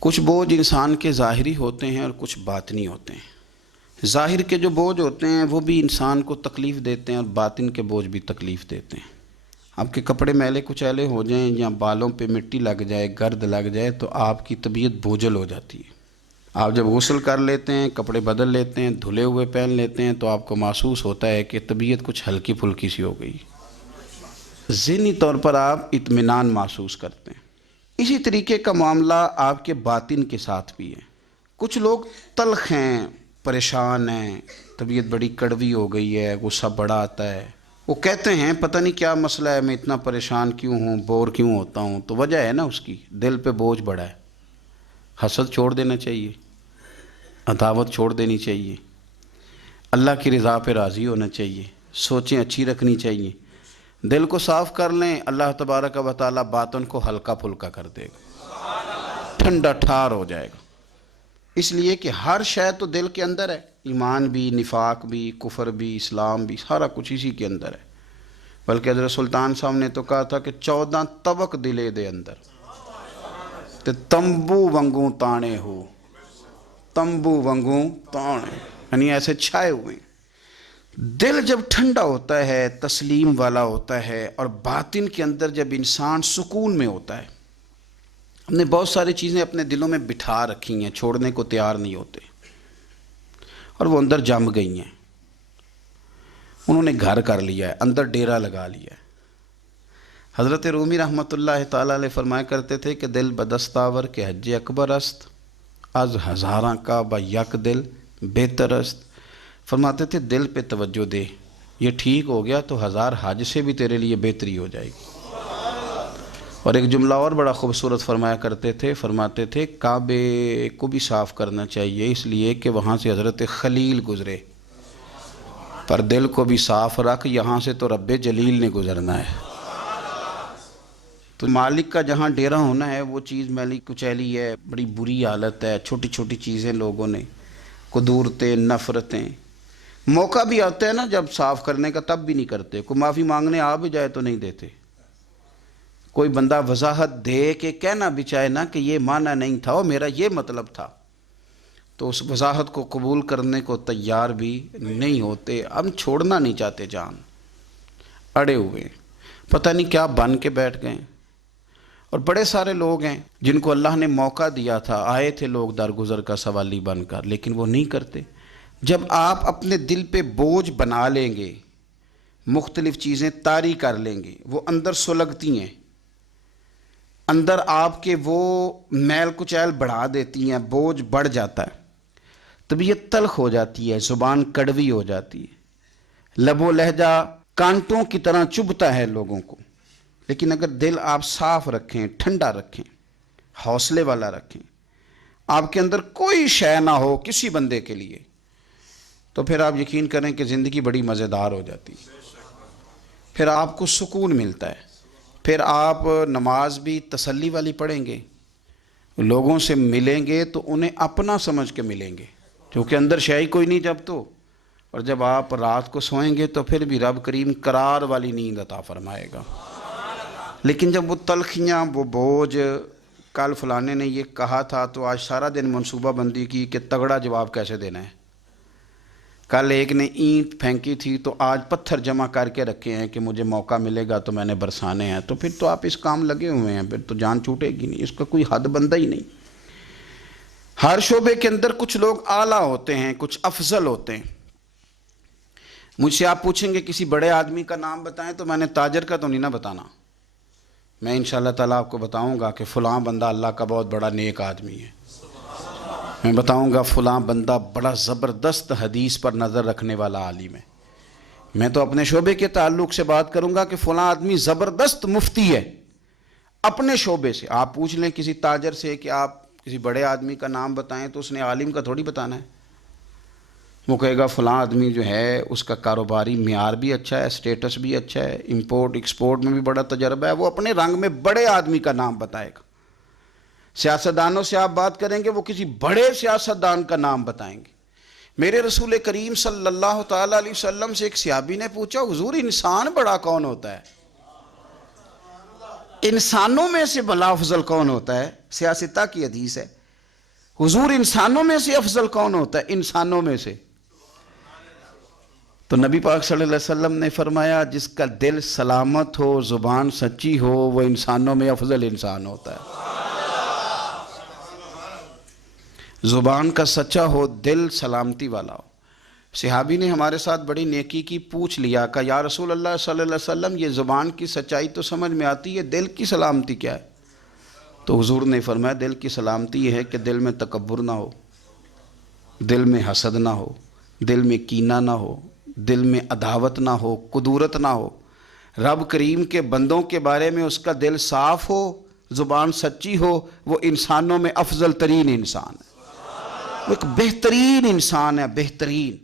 کچھ بوجھ انسان کے ظاہری ہوتے ہیں اور کچھ باطنی ہوتے ہیں۔ ظاہر کے جو بوجھ ہوتے ہیں وہ بھی انسان کو تکلیف دیتے ہیں اور باطن کے بوجھ بھی تکلیف دیتے ہیں۔ آپ کے کپڑے میلے کچیلے ہو جائیں یا بالوں پہ مٹی لگ جائے، گرد لگ جائے تو آپ کی طبیعت بوجھل ہو جاتی ہے۔ آپ جب غسل کر لیتے ہیں، کپڑے بدل لیتے ہیں، دھلے ہوئے پہن لیتے ہیں تو آپ کو محسوس ہوتا ہے کہ طبیعت کچھ ہلکی پھلکی سی ہو گئی، ذہنی طور پر آپ اطمینان محسوس کرتے ہیں۔ اسی طریقے کا معاملہ آپ کے باطن کے ساتھ بھی ہے۔ کچھ لوگ تلخ ہیں، پریشان ہیں، طبیعت بڑی کڑوی ہو گئی ہے، غصہ بڑا آتا ہے، وہ کہتے ہیں پتہ نہیں کیا مسئلہ ہے، میں اتنا پریشان کیوں ہوں، بور کیوں ہوتا ہوں۔ تو وجہ ہے نا اس کی دل پہ بوجھ بڑا ہے۔ حسد چھوڑ دینا چاہیے، عداوت چھوڑ دینی چاہیے، اللہ کی رضا پہ راضی ہونا چاہیے، سوچیں اچھی رکھنی چاہیے، دل کو صاف کر لیں، اللہ تبارک و تعالیٰ باطن کو ہلکا پھلکا کر دے گا، ٹھنڈا ٹھار ہو جائے گا۔ اس لیے کہ ہر شے تو دل کے اندر ہے، ایمان بھی، نفاق بھی، کفر بھی، اسلام بھی، سارا کچھ اسی کے اندر ہے۔ بلکہ حضرت سلطان صاحب نے تو کہا تھا کہ 14 طبق دلے دے اندر تے تمبو ونگوں تانے ہو، تمبو ونگوں تانے، یعنی ایسے چھائے ہوئے ہیں۔ دل جب ٹھنڈا ہوتا ہے، تسلیم والا ہوتا ہے، اور باطن کے اندر جب انسان سکون میں ہوتا ہے۔ ہم نے بہت ساری چیزیں اپنے دلوں میں بٹھا رکھی ہیں، چھوڑنے کو تیار نہیں ہوتے، اور وہ اندر جم گئی ہیں، انہوں نے گھر کر لیا ہے، اندر ڈیرا لگا لیا ہے۔ حضرت رومی رحمۃ اللہ تعالیٰ علیہ فرمایا کرتے تھے کہ دل بدستاور کے حج اکبر است، از ہزاراں کا با یک دل بہتر است۔ فرماتے تھے دل پہ توجہ دے، یہ ٹھیک ہو گیا تو 1000 حج سے بھی تیرے لیے بہتری ہو جائے گی۔ اور ایک جملہ اور بڑا خوبصورت فرمایا کرتے تھے، فرماتے تھے کعبے کو بھی صاف کرنا چاہیے، اس لیے کہ وہاں سے حضرت خلیل گزرے، پر دل کو بھی صاف رکھ، یہاں سے تو رب جلیل نے گزرنا ہے۔ تو مالک کا جہاں ڈیرا ہونا ہے وہ چیز میلی کچیلی ہے، بڑی بری حالت ہے، چھوٹی چھوٹی چیزیں لوگوں نے، قدورتیں، نفرتیں، موقع بھی آتا ہے نا جب صاف کرنے کا تب بھی نہیں کرتے، کوئی معافی مانگنے آ بھی جائے تو نہیں دیتے، کوئی بندہ وضاحت دے کہ کہنا بھی چاہے نا کہ یہ معنی نہیں تھا، وہ میرا یہ مطلب تھا، تو اس وضاحت کو قبول کرنے کو تیار بھی نہیں ہوتے۔ ہم چھوڑنا نہیں چاہتے، جان اڑے ہوئے، پتہ نہیں کیا بن کے بیٹھ گئے۔ اور بڑے سارے لوگ ہیں جن کو اللہ نے موقع دیا تھا، آئے تھے لوگ درگزر کا سوالی بن کر، لیکن وہ نہیں کرتے۔ جب آپ اپنے دل پہ بوجھ بنا لیں گے، مختلف چیزیں طاری کر لیں گے، وہ اندر سلگتی ہیں، اندر آپ کے وہ میل کچیل بڑھا دیتی ہیں، بوجھ بڑھ جاتا ہے، طبیعت تلخ ہو جاتی ہے، زبان کڑوی ہو جاتی ہے، لب و لہجہ کانٹوں کی طرح چبھتا ہے لوگوں کو۔ لیکن اگر دل آپ صاف رکھیں، ٹھنڈا رکھیں، حوصلے والا رکھیں، آپ کے اندر کوئی شے نہ ہو کسی بندے کے لیے، تو پھر آپ یقین کریں کہ زندگی بڑی مزیدار ہو جاتی ہے، پھر آپ کو سکون ملتا ہے، پھر آپ نماز بھی تسلی والی پڑھیں گے، لوگوں سے ملیں گے تو انہیں اپنا سمجھ کے ملیں گے، کیونکہ اندر شے ہی کوئی نہیں جب تو۔ اور جب آپ رات کو سوئیں گے تو پھر بھی رب کریم قرار والی نیند عطا فرمائے گا۔ لیکن جب وہ تلخیاں، وہ بوجھ، کل فلانے نے یہ کہا تھا تو آج سارا دن منصوبہ بندی کی کہ تگڑا جواب کیسے دینا ہے، کل ایک نے اینٹ پھینکی تھی تو آج پتھر جمع کر کے رکھے ہیں کہ مجھے موقع ملے گا تو میں نے برسانے ہیں، تو پھر تو آپ اس کام لگے ہوئے ہیں، پھر تو جان چھوٹے گی نہیں، اس کا کوئی حد بندہ ہی نہیں۔ ہر شعبے کے اندر کچھ لوگ اعلیٰ ہوتے ہیں، کچھ افضل ہوتے ہیں۔ مجھ سے آپ پوچھیں گے کسی بڑے آدمی کا نام بتائیں تو میں نے تاجر کا تو نہیں نہ بتانا، میں انشاءاللہ تعالیٰ آپ کو بتاؤں گا کہ فلاں بندہ اللہ کا بہت بڑا نیک آدمی ہے، میں بتاؤں گا فلاں بندہ بڑا زبردست حدیث پر نظر رکھنے والا عالم ہے۔ میں تو اپنے شعبے کے تعلق سے بات کروں گا کہ فلاں آدمی زبردست مفتی ہے اپنے شعبے سے۔ آپ پوچھ لیں کسی تاجر سے کہ آپ کسی بڑے آدمی کا نام بتائیں تو اس نے عالم کا تھوڑی بتانا ہے، وہ کہے گا فلاں آدمی جو ہے اس کا کاروباری معیار بھی اچھا ہے، سٹیٹس بھی اچھا ہے، امپورٹ ایکسپورٹ میں بھی بڑا تجربہ ہے، وہ اپنے رنگ میں بڑے آدمی کا نام بتائے گا۔ سیاستدانوں سے آپ بات کریں گے وہ کسی بڑے سیاستدان کا نام بتائیں گے۔ میرے رسول کریم صلی اللہ تعالیٰ علیہ وسلم سے ایک صحابی نے پوچھا حضور انسان بڑا کون ہوتا ہے؟ انسانوں میں سے بلا افضل کون ہوتا ہے؟ سیاستہ کی حدیث ہے، حضور انسانوں میں سے افضل کون ہوتا ہے؟ انسانوں میں سے تو نبی پاک صلی اللہ علیہ وسلم نے فرمایا جس کا دل سلامت ہو، زبان سچی ہو، وہ انسانوں میں افضل انسان ہوتا ہے۔ زبان کا سچا ہو، دل سلامتی والا ہو۔ صحابی نے ہمارے ساتھ بڑی نیکی کی، پوچھ لیا کہ یا رسول اللہ صلی اللہ علیہ وسلم یہ زبان کی سچائی تو سمجھ میں آتی ہے، دل کی سلامتی کیا ہے؟ تو حضور نے فرمایا دل کی سلامتی یہ ہے کہ دل میں تکبر نہ ہو، دل میں حسد نہ ہو، دل میں کینہ نہ ہو، دل میں عداوت نہ ہو، کدورت نہ ہو، رب کریم کے بندوں کے بارے میں اس کا دل صاف ہو، زبان سچی ہو، وہ انسانوں میں افضل ترین انسان ہے، وہ ایک بہترین انسان ہے، بہترین۔